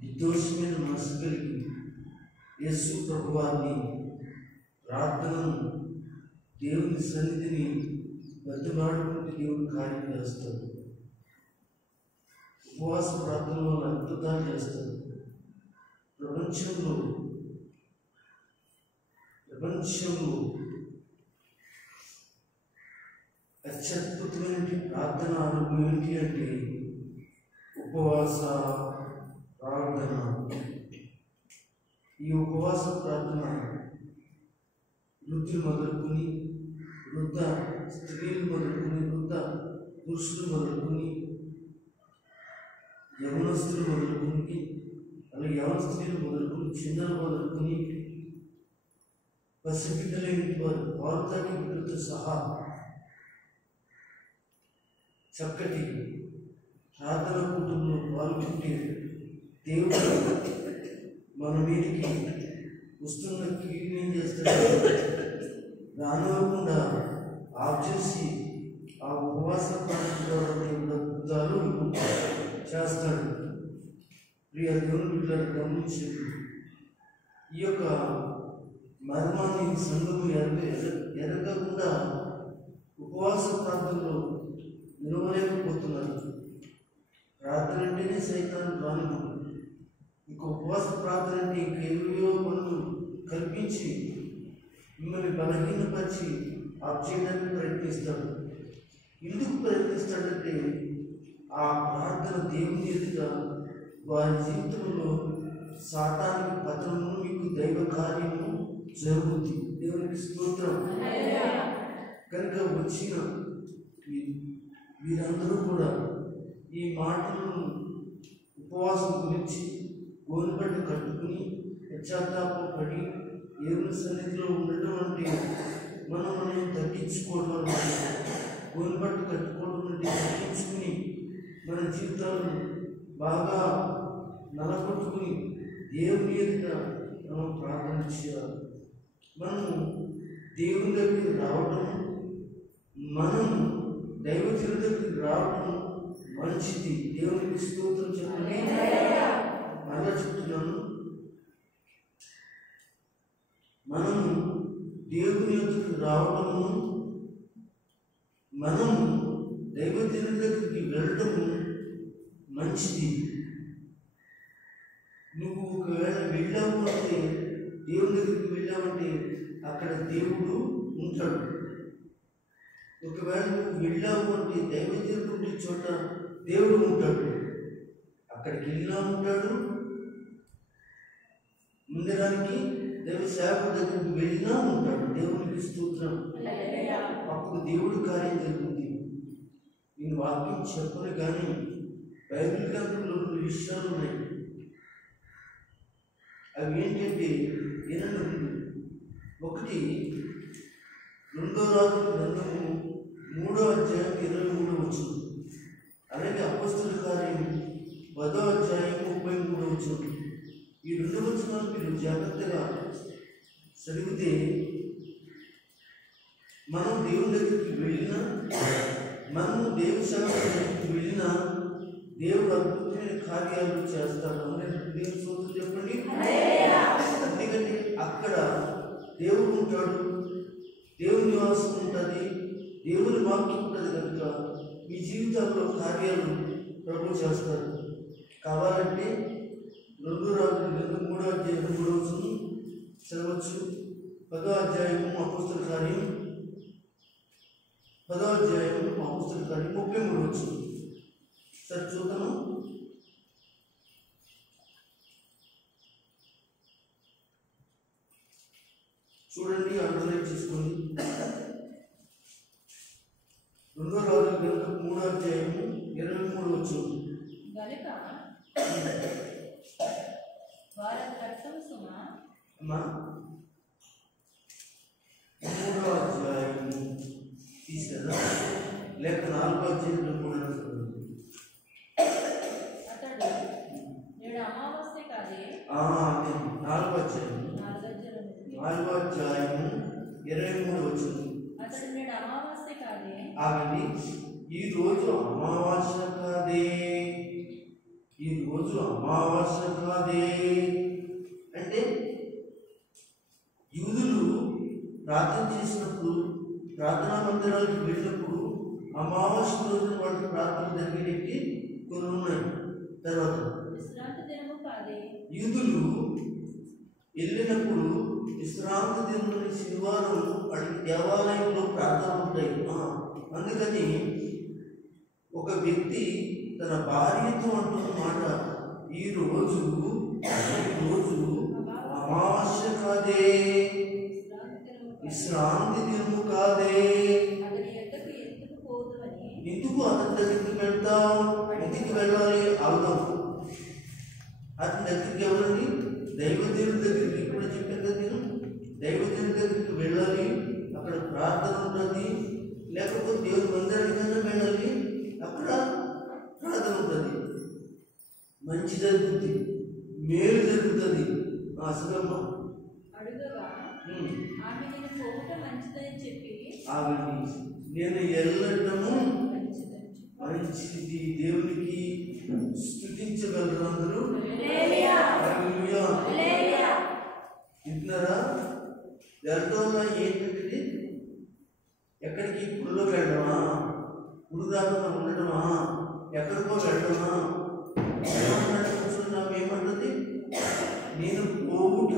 నిర్దోషమైన మనసు కలిగి యేసు ప్రభువాన్ని ప్రార్థనను, దేవుని సన్నిధిని బతిమాడుకుంటూ దేవుని కార్యం చేస్తాడు. ఉపవాస ప్రార్థన వల్ల అద్భుతాలు చేస్తాడు. ప్రపంచంలో అత్యద్భుతమైన ప్రార్థన అనుభవం ఏంటి అంటే ఉపవాస ప్రార్థన. ఈ ఉపవాస ప్రార్థన వృద్ధులు మొదలుకొని, వృద్ధ స్త్రీలు మొదలుకొని, వృద్ధ పురుషులు మొదలుకొని, యవనస్తులు మొదలుకొని, అలాగే యవన స్త్రీలు మొదలుకొని, చిన్నలు మొదలుకొని, పసిబిడ్డలేని వారు తాకి బిడ్డలతో సహా చక్కటి ప్రార్థన కుటుంబంలో పాల్గొంటే దేవుడు మన మీదకి వస్తున్న కీడుని ఏం చేస్తాడు, రానివ్వకుండా ఆఫ్ చేసి ఆ ఉపవాస ప్రార్థన అద్భుతాలు చేస్తాడు. ప్రియ దేవుని బిడ్డలను గమనించండి. ఈ యొక్క మర్మాన్ని సంఘము ఎరగకుండా ఉపవాస ప్రార్థనలో నిలవలేకపోతున్నారు. ప్రార్థన అంటేనే సైతాను రాను. ఇంక ఉపవాస ప్రార్థన అంటే ఇంకేవో పనులు కల్పించి మిమ్మల్ని బలహీనపరిచి ఆప్ చేయడానికి ప్రయత్నిస్తాడు. ఎందుకు ప్రయత్నిస్తాడంటే ఆ ప్రార్థన దేవుని ఎదుట వారి జీవితంలో సాతానికి పతనము, మీకు దైవ కార్యము జరుగుతుంది. దేవునికి స్తోత్రం. కనుక వచ్చిన వీరందరూ కూడా ఈ మాటలను ఉపవాసం గురించి గోనుబట్టు కట్టుకుని పశ్చాత్తాపం పడి దేవుని సన్నిధిలో ఉండటం అంటే మనం తగ్గించుకోవడం, గోనుబట్టు కట్టుకోవడం అంటే తగ్గించుకుని మన జీవితాలను బాగా నలగొట్టుకుని దేవుని ఎదుట మనం ప్రార్థన చేయాలి. మనము దేవుని దగ్గరికి రావటం, మనం దైవజనుల దగ్గరికి రావటం మంచిది. దేవునికి స్తోత్రం చెప్పండి. మళ్ళా చెప్తున్నాను, మనము దేవుని దగ్గరికి రావటము, మనము దైవజనుల దగ్గరికి వెళ్ళటము మంచిది. నువ్వు ఒకవేళ వెళ్ళావు అంటే, దేవుని దగ్గరికి వెళ్ళావంటే అక్కడ దేవుడు ఉంటాడు. ఒకవేళ నువ్వు వెళ్ళావు అంటే దైవజనుడు ఉండే చోట దేవుడు ఉంటాడు. అక్కడికి వెళ్ళినా ఉంటాడు, మందిరానికి దైవ సేవకుడి దగ్గరికి వెళ్ళినా ఉంటాడు. దేవునికి స్తోత్రం. అప్పుడు దేవుడు కార్యం జరుగుతుంది. నేను వాక్యం చెప్పను కానీ బైబిల్ గ్రంథంలో 2 విషయాలు ఉన్నాయి. అవి ఏంటంటే వినండి. ఒకటి 2వ రాజుల గ్రంథము 3వ అధ్యాయం 23వ వచనం, అలాగే అపొస్తలుల కార్యం 10వ అధ్యాయం 33వ వచనం. ఈ 2 వచనాలు మీరు జాగ్రత్తగా చదివితే మనం దేవుని దగ్గరికి వెళ్ళినా, మనము దేవుని సేవ దగ్గరికి వెళ్ళినా దేవుడు అద్భుతమైన కార్యాలు చేస్తాడు. దేవుని స్తోత్రం చెప్పండి. ఎందుకంటే అక్కడ దేవుడు ఉంటాడు, దేవుని నివాసం ఉంటుంది, దేవుని వాక్యం ఉంటుంది కనుక మీ జీవితాల్లో కార్యాలు ప్రభు చేస్తారు. కావాలంటే 2 రాజులు 3వ అధ్యాయం 3వ వచనం చదవచ్చు. 10వ అధ్యాయము అపోస్తలుల కార్యం 10వ అధ్యాయము అపోస్తలుల కార్యం 33వ వచనం సరే చూద్దాము. చూడండి, అండర్లైన్ చేసుకోండి. 2వ రాజుల గ్రంథం 3వ అధ్యాయము 23వ వచనం. గనుక వారంత రక్తం సుమా అమ్మా 3వ అధ్యాయము తీసుకెళ్దా లేక 4వ అధ్యాయం 3వ అతడు నేడు అమావాస్య కాదే 4వ అధ్యాయం 4వ అధ్యాయము 23వ వచనం. అతడు నేడు అమావాస్య కాదే ఆగండి. ఈ రోజు అమావాస్య కాదే, ఈ రోజు అమావాస్య కాదే అంటే యూదులు ప్రార్థన చేసినప్పుడు, ప్రార్థనా మందిరాలకు వెళ్ళినప్పుడు అమావాస్య రోజున వాళ్ళకి ప్రార్థన జరిగేటి కొన్ని ఉన్నాయి. తర్వాత విశ్రాంతి దినము కాదే, యూదులు వెళ్ళినప్పుడు విశ్రాంతి దినం శనివారం అడిగి దేవాలయంలో ప్రార్థనలు ఉంటాయి. అందుకని ఒక వ్యక్తి తన భార్యతో అంటున్న మాట, ఈ రోజు అమావాస్య కాదే, విశ్రాంతి దినము కాదే. అతని యొద్దకు ఎందుకు పోదువని ఎందుకు అతని దగ్గరికి వెళ్తాం? ఎందుకు వెళ్ళాలి? అవుదాం. అతని దగ్గరికి ఎవరండి? దైవదేవుని దగ్గరికి. ఇప్పుడు చెప్పాను కదా నేను, దైవదేవుని దగ్గరికి వెళ్ళాలి, అక్కడ ప్రార్థన ఉంటుంది. లేకపోతే దేవుని మందిరానికైనా వెళ్ళాలి, అక్కడ ప్రార్థన ఉంటుంది. మంచి జరుగుతుంది, మేలు జరుగుతుంది. అసలమ్మ అడుగగా ఆమె నేను పోవుట మంచిదని చెప్పి ఆగండి. నేను వెళ్ళటము మంచిది. దేవునికి స్తుతించగలరు అందరూ. వింటున్నారా? వెళ్ళటంలో ఏంటంటే ఎక్కడికి? పుల్లో వెళ్ళడమా, పురుగాకుండా ఉండటమా, ఎక్కడికో వెళ్ళడమా? ఏమంటుంది? నేను పోవుట.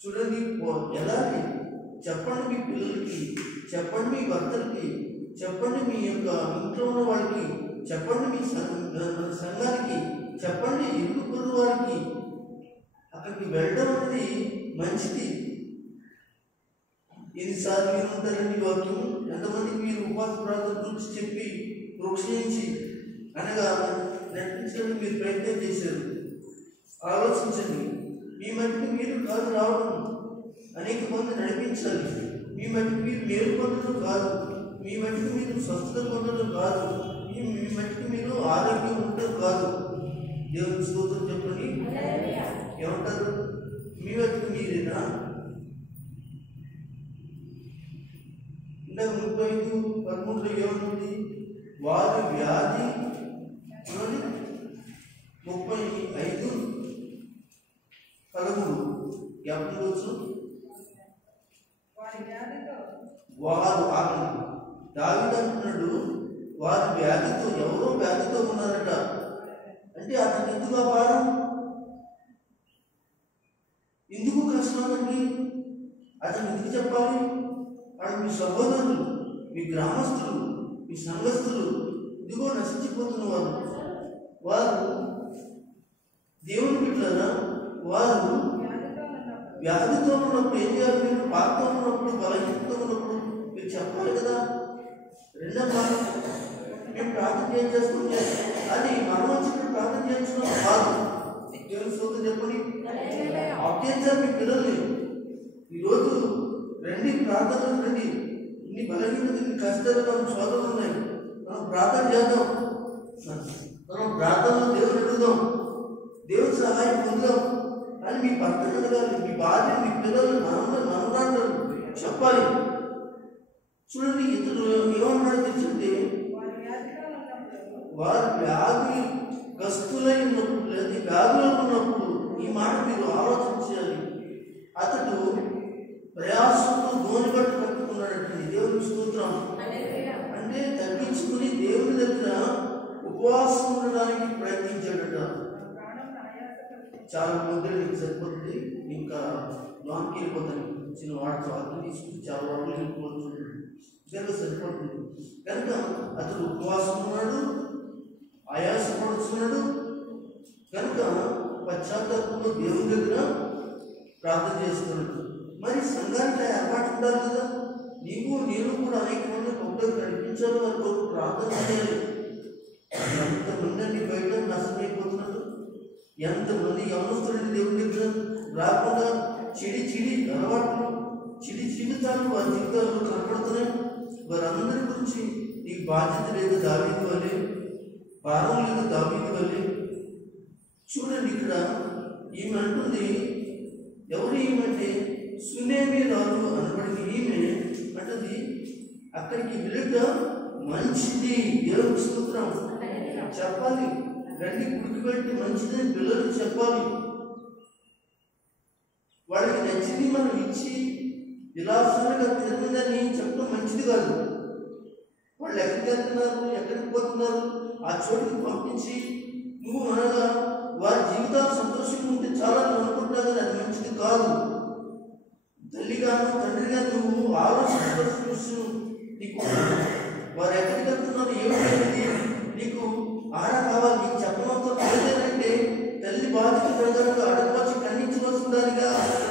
చూడండి, ఎలాంటి చెప్పండి మీ పిల్లలకి, చెప్పండి మీ భర్తలకి, చెప్పండి మీ యొక్క ఇంట్లో ఉన్న వాళ్ళకి, చెప్పండి మీ సంఘానికి, చెప్పండి ఇరుగు పొరుగు వారికి. అక్కడికి వెళ్ళడం అనేది మంచిది. ఎన్నిసార్లు మీరు ఉంటారండి వాక్యం? ఎంతమందికి మీరు ఉపవాస ప్రార్థన గురించి చెప్పి ప్రోత్సహించి అనగా నడిపించడానికి మీరు ప్రయత్నం చేశారు? ఆలోచించండి. మీ మట్టికి మీరు కాదు రావడం, అనేక మంది నడిపించాలి. మీ మట్టికి మీరు మేలు పొందడం కాదు, మీ మట్టికి మీరు స్వస్థత పొందడం కాదు, మీ మట్టికి మీరు ఆరోగ్యం ఉండడం కాదు. దేవుని స్తోత్రం చెప్పండి. ఏమంటారు? మీ మట్టికి మీరేనా? ఇందాక 35:13 ఏమనుంది? వారి వ్యాధి 35:13 చెప్పవచ్చు. వారు దావీదు అంటున్నాడు, వారి వ్యాధితో, ఎవరో వ్యాధితో ఉన్నారట. అంటే అతను ఎందుకు ఆ భారం, ఎందుకు కష్టమండి? అతను ఎందుకు చెప్పాలి? వాడు మీ సహోదరులు, మీ గ్రామస్తులు, మీ సంఘస్థులు, ఇదిగో నశించిపోతున్న వారు దేవుని బిడ్డలారా. వారు వ్యాధితో ఉన్నప్పుడు ఏం చేయాలి? మీరు పాపంతో ఉన్నప్పుడు, బలహీనతో ఉన్నప్పుడు మీరు చెప్పాలి కదా. రెండో మాట, మేము ప్రార్థన ఏం చేసుకుంటే అది మనం వచ్చినప్పుడు ప్రార్థన చేయించడం కాదు. దేవుని స్తోత్రం చెప్పండి. అభ్యర్థించాలి మీ పిల్లల్ని. ఈరోజు రండి, ప్రార్థనలు రండి. ఇన్ని బలహీనత, ఇన్ని కష్టాలు మనం సోదరులు ఉన్నాయి. మనం ప్రార్థన చేద్దాం, మనం ప్రార్థనలో దేవుని అడుగుదాం, దేవుని సహాయం పొందుదాం అని మీ భర్తను అడగాలి, మీ భార్య, మీ పిల్లలు, మనవరాళ్ళు చెప్పాలి. చూడండి, ఇతడు ఏమన్నాడు తెలుసుంటే, వారు వ్యాధి గస్తులై ఉన్నప్పుడు, లేదా వ్యాధులు ఉన్నప్పుడు ఈ మాట మీరు ఆలోచించాలి. అతడు పట్టండి. దేవునికి స్తోత్రం. అంటే తగ్గించుకుని దేవుని దగ్గర ఉపవాసం ఉండడానికి ప్రయత్నించాడట. చాలా ముద్ర నీకు సరిపోతుంది, ఇంకా లోనికి వెళ్ళిపోతాను. చిన్న వాటితో అర్థం తీసుకుని చాలా వాటిలో వెళ్ళిపోతుంది, ఇద్దరు సరిపోతుంది. కనుక అతను ఉపవాసం ఉన్నాడు, ఆయాసపడుతున్నాడు. కనుక పశ్చాత్తాపంలో దేవుని దగ్గర ప్రార్థన చేస్తున్నాడు. మరి సంఘానికి ఏర్పాటు ఉండాలి కదా. నీవు నేను కూడా అనేక మంది కొత్తగా నడిపించాలి, వారి ప్రార్థన చేయాలి. ఎంతమంది బయట నష్టమైపోతున్నారు, ఎంతమంది యవనస్తులని దేవుని దగ్గర రాకుండా చెడి అలవాట్లు, చెడి జీవితాలు వారి జీవితాల్లో కనపడుతున్నాయి. వారందరి గురించి నీకు బాధ్యత లేదు దావీదు వల్లే, భారం లేదు దావీదు వల్లే. చూడండి, ఇక్కడ ఈమె అంటుంది, ఎవరు ఈమె? సునేమి రాదు అనబడిన ఈమె అంటుంది, అక్కడికి వెళ్ళట మంచిది. దేవుని స్తోత్రం చెప్పాలి. రండి గుడికి పెట్టి మంచిదని పిల్లలు చెప్పాలి. వాళ్ళకి నచ్చింది మనం ఇచ్చి విలాసాలుగా తిరగదని చెప్పడం మంచిది కాదు. వాళ్ళు ఎక్కడికి వెళ్తున్నారు, ఎక్కడికి పోతున్నారు, ఆ చోటుకి పంపించి నువ్వు అనగా వారి జీవితాలు సంతోషంగా ఉంటే చాలా నువ్వు అనుకుంటున్నావు, కానీ అది మంచిది కాదు. తల్లిగాను తండ్రిగా నువ్వు ఆలోచించవలసిన నీకు వారు ఎక్కడికి వెళ్తున్నారు, ఏమిటి నీకు ఆడ కావాలి. నీకు చెప్పడంతో ఏదంటే తల్లి బాధ్యత ప్రజలకు అడగవచ్చి ఖండించవలసిన దానిగా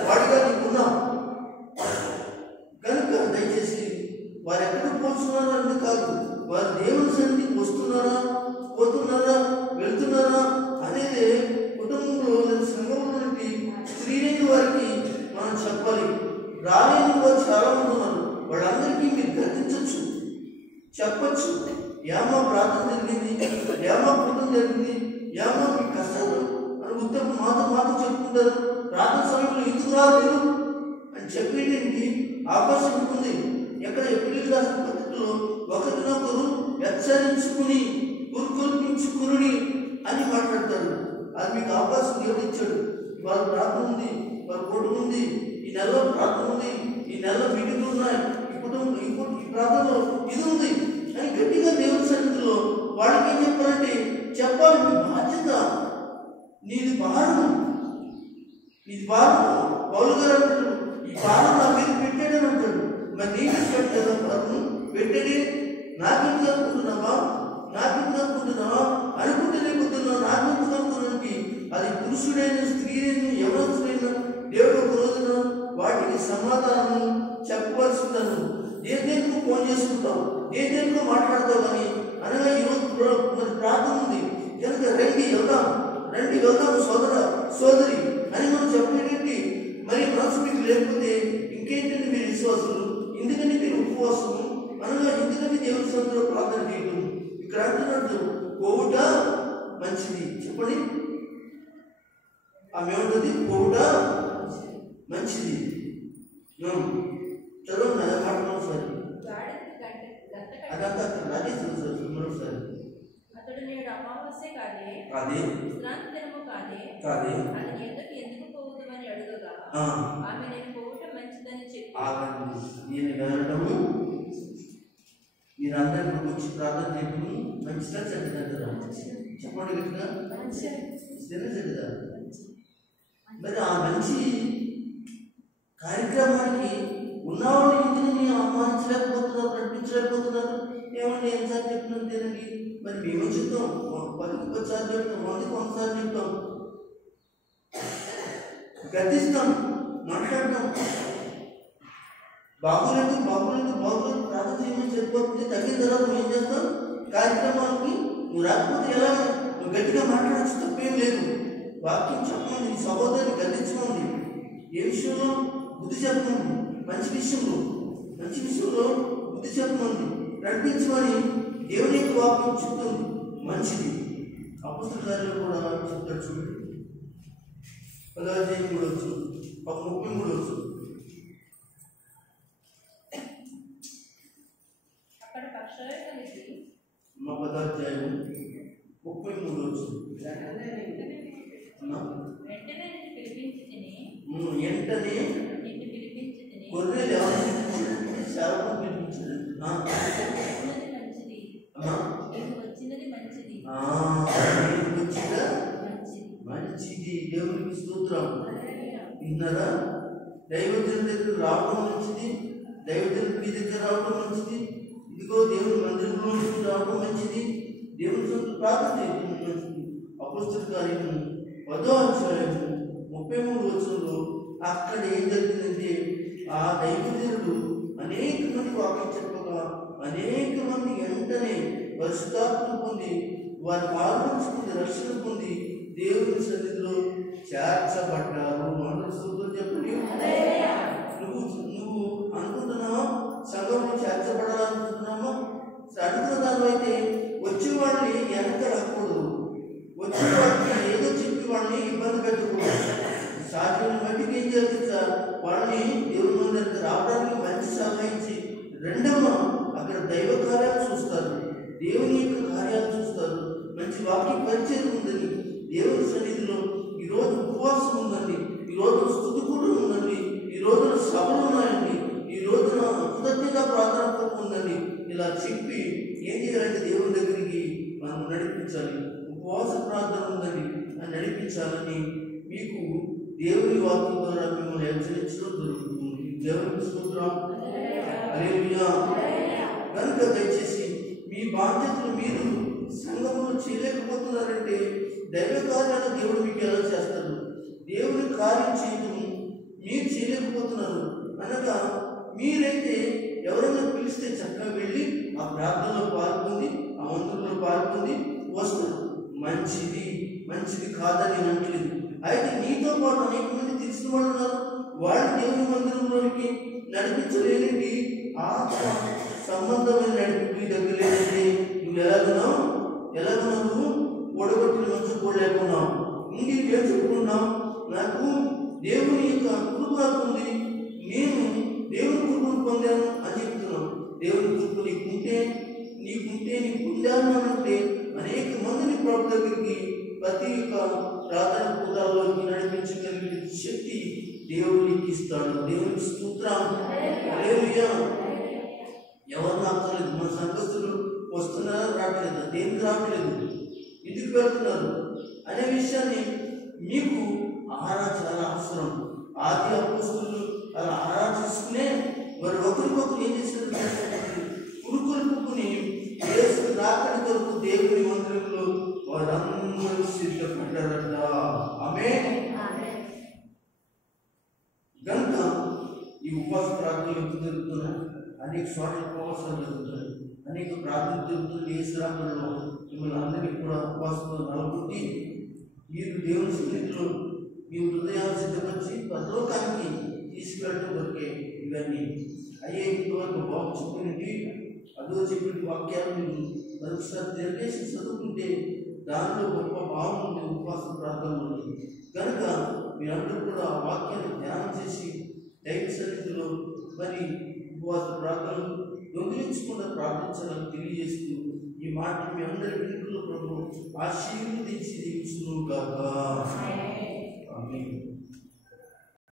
వాడిగా నీకున్నావు. కనుక దయచేసి వారు ఎక్కడికి పోతున్నారు అనేది కాదు, వారు దేవుని సన్నిధికి వస్తున్నారా, పోతున్నారా, వెళ్తున్నారా అనేది కుటుంబంలో సంఘంలో నుండి స్త్రీలేని వారికి మనం చెప్పాలి. రాలేని వారు చాలా మంది ఉన్నారు, వాళ్ళందరికీ మీరు గర్తించవచ్చు, చెప్పచ్చు. ఏమో ప్రార్థన జరిగింది, ఏమో కుటుంబం జరిగింది, ఏమో మీ కష్టాలు అని ఉత్తమ మాతో చెప్పుకుంటారు. ప్రార్థన సమయంలో ఎందుకు రాలేదు అని చెప్పేది అవకాశం ఉంటుంది. ఎక్కడ ఎప్పుడు రాసిన పద్ధతిలో ఒకరినొకరు హెచ్చరించుకుని గురుకొల్పించుకుని అని మాట్లాడతారు. అది మీకు అవకాశం దేవుడు ఇచ్చాడు. వాళ్ళ ప్రార్థన ఉంది, వాళ్ళ కుటుంబం ఉంది, ఈ నెలలో ప్రార్థన ఉంది, ఈ నెలలో మీటింగ్లు ఉన్నాయి, ఈ కుటుంబం ఈ ప్రార్థనలో ఇది ఉంది అని గట్టిగా దేవుని సన్నిధిలో వాళ్ళకి ఏం చెప్పాలంటే చెప్పాలి. మీ బాధ్యత, నీది భారం, నీది భారం. పౌలు గారు అంటాడు, ఈ భారం నా మీద పెట్టాడని అంటాడు. మరి నీకు పెట్టాడు భారం పెట్టాడే, నాకెందుకు అనుకుంటున్నావా అనుకుంటే లేకపోతున్నావు, నాకెందుకు అనుకున్నానికి అది పురుషుడైన స్త్రీలైన ఎవరైనా దేవుడు ఒక రోజున వాటికి సమాధానం చెప్పవలసిందను. దేనికో ఫోన్ చేసుకుంటావు, దేనికో మాట్లాడతావు, కానీ అనగా ఈరోజు మరి ప్రార్థన ఉంది కనుక రండి వెళ్దాం సోదర సోదరి అని మనం చెప్పేటండి. మరి మనసు మీకు లేకపోతే ఇంకేంటంటే మీరు విశ్వాసులు, ఎందుకని మీరు ఉపవాసము అనగా ఎందుకని దేవుని సన్నిధిలో ప్రార్థన చేయటం. ఇక్కడ అంటున్నట్టు పోవుట మంచిది. చెప్పండి, ఆమె ఏమంటుంది? పోవుట మంచిది. చదవండి అదే మాట మరోసారి. అదంతా రాజేశ్వర మరోసారి. అతడు నేడు అమావాస్య కాదే, విశ్రాంతి దినము కాదే, అతని ఎద్దకు ఎందుకు పోవుదమని అడుగగా ఆమె నేను పోవటం మంచిదని చెప్పి నేను వెళ్ళటము మీరందరూ వచ్చి ప్రార్థన చేయటము మంచిదా చెడ్డదా? చెప్పండి గట్టిగా, చెడ్డదా? మరి ఆ మంచి కార్యక్రమానికి ఉన్నవాళ్ళు ఇంటిని అవమానించలేకపోతున్నారు, నడిపించలేకపోతున్నారు. ఏమన్నా ఎన్నిసార్లు చెప్తున్నాను తినండి. మరి మేము చెప్తాం, 10 సార్లు చెప్తాం, 100 సార్లు చెప్తాం, గర్దిస్తాం, మాట్లాడతాం. బాగులేదు ప్రార్థన చేయమని చెప్పిపోతుంది. తగ్గిన తర్వాత నువ్వు ఏం చేస్తావు? కార్యక్రమానికి నువ్వు రాకపోతే ఎలా? నువ్వు గట్టిగా మాట్లాడచ్చు, తప్పేం లేదు. వాక్యం చెప్పమంది, నీ సహోదరుని గర్దించమంది. ఏ విషయంలో? బుద్ధి చెప్పమంది. మంచి విషయంలో బుద్ధి చెప్పమంది, నడిపించమని దేవుని యొక్క వాక్యం చెప్తుంది. మంచిది. అపొస్తలుల కార్యాలు కూడా చెప్తాడు చూడండి. 33 అక్కడ పక్షాలు కలిసి 33 వెంటనే నిన్ను పిలిపించి తిని గొర్రెలు సేవకుని స్తోత్రం. విన్నారా? దైవజన్ దగ్గర రావడం మంచిది, దైవజన్ మీ దగ్గర రావడం మంచిది, ఇదిగో దేవుని మందిరంలో రావడం మంచిది, దేవుని సొంత ప్రార్థన చేయడం మంచిది. అపోస్తల కార్యము 10వ అధ్యాయము 33వ వచనంలో అక్కడ ఏం జరిగిందంటే ఆ దైవజనుడు అనేక మంది వాక్యం చెప్పగా అనేక మంది వెంటనే పరిశుద్ధాత్మ పొంది వారి పాల్పంచుకుంది, రక్షణ పొంది దేవుని సన్నిధిలో చేర్చబడ్డారు. అందరూ స్తోత్రం చెప్పండి. నువ్వు అనుకుంటున్నావా సంఘంలో చేర్చబడాలనుకుంటున్నామా? అడుగుతున్న దాని అయితే వచ్చే వాళ్ళని వెనక రాకూడదు, వచ్చే వాళ్ళకి ఏదో చెప్పి వాళ్ళని ఇబ్బంది పెట్టకూడదు. సాధ్యం మట్టికి ఏం చేస్తుంది సార్, వాళ్ళని దేవుని మందిరానికి రావడానికి మంచి సహాయించి రెండవ అక్కడ దైవ కార్యాలు చూస్తారు, దేవుని యొక్క కార్యాలు చూస్తారు. మంచి వాక్య పరిచయం ఉందని, దేవుని సన్నిధిలో ఈరోజు ఉపవాసం ఉందండి, ఈరోజు స్తుతి కూడా ఉందండి, ఈ రోజున సభలు ఉన్నాయండి, ఈ రోజున కృతజ్ఞత ప్రార్థన ఉందండి, ఇలా చెప్పి ఏం చేయాలంటే దేవుని దగ్గరికి మనం నడిపించాలి. ఉపవాస ప్రార్థన ఉందండి అని నడిపించాలని మీకు దేవుని వాక్యం ద్వారా మిమ్మల్ని హెచ్చరించడం జరుగుతుంది. దేవుని స్తోత్రం. హల్లెలూయా. కనుక దయచేసి మీ బాధ్యతలు మీరు సంఘంలో చేయలేకపోతున్నారంటే దైవ కార్యాలు దేవుడు మీకు ఎలా చేస్తారు? దేవుని కార్యం చేయడం మీరు చేయలేకపోతున్నారు అనగా మీరైతే ఎవరైనా పిలిస్తే చక్కగా వెళ్ళి ఆ ప్రార్థనలో పాల్పొంది ఆ మందిరంలో పాల్పొంది వస్తారు. మంచిది మంచిది కాదని అనట్లేదు. అయితే నీతో పాటు అనేక మంది తెలిసిన వాళ్ళు ఉన్నారు, వాళ్ళు దేవుని మందిరంలోనికి నడిపించలేనిది ఆత్మ సంబంధమైన నడిపి దగ్గర లేదంటే నువ్వు ఎలాగున్నావు ఓడగొట్టిన మంచి కూడా లేకున్నావు. ఇంటి ఏం చెప్పుకున్నావు? నాకు దేవుని యొక్క కృప ఉంది, నేను దేవుని కృపను పొందాను అని చెప్తున్నావు. దేవుని కృప నీకుంటే నీకు పొందాను అంటే అనేక మందిని ప్రభు దగ్గరికి ప్రతి ఒక్క ప్రార్థన పూజల్లోకి నడిపించగలిగిన శక్తి దేవునికి ఇస్తాడు. దేవునికి స్తోత్రం. హల్లెలూయా. ఎవరు రావట్లేదు, మన సంఘస్థులు వస్తున్నారా రావట్లేదు, దేనికి రావట్లేదు, ఎందుకు వెళ్తున్నారు అనే విషయాన్ని మీకు చాలా అవసరం. ఆది అపోస్తలులు అలా ఆరాధిస్తూనే మరి ఒకరికొకరు ఏం చేశారు? పురుకుని యేసు రాకడి కొరకు దేవుని మందిరంలో వారందరూ సిద్ధపడ్డారట. ఆమేన్. కనుక ఈ ఉపవాస ప్రార్థనలు ఎందుకు జరుగుతున్నాయి? అనేక చోట్ల ఉపవాసాలు జరుగుతాయి, అనేక ప్రార్థనలు జరుగుతుంది. యేసు రాకడలో మిమ్మల్ని అందరినీ కూడా ఉపవాసంలో నలుగురి మీరు దేవుని సన్నిధిలో మీ హృదయాలు సిద్ధపరిచి పరలోకానికి తీసుకెళ్ళడం వరకే ఇవన్నీ అయ్యే. ఇంతవరకు బాబు చెప్పినవి అదో చెప్పిన వాక్యాలు మీరు మరొకసారి తిరగేసి చదువుకుంటే దానిలో గొప్ప భావం ఉంది, ఉపవాస ప్రార్థన ఉంది. కనుక మీరందరూ కూడా ఆ వాక్యాన్ని ధ్యానం చేసి దైవ సన్నిధిలో మరి ఉపవాస ప్రార్థనలు దొంగిలించకుండా ప్రార్థించాలని తెలియజేస్తూ ఈ మాట మీ అందరి వెనుకలో ప్రభు ఆశీర్వదించి దీవించును గాక.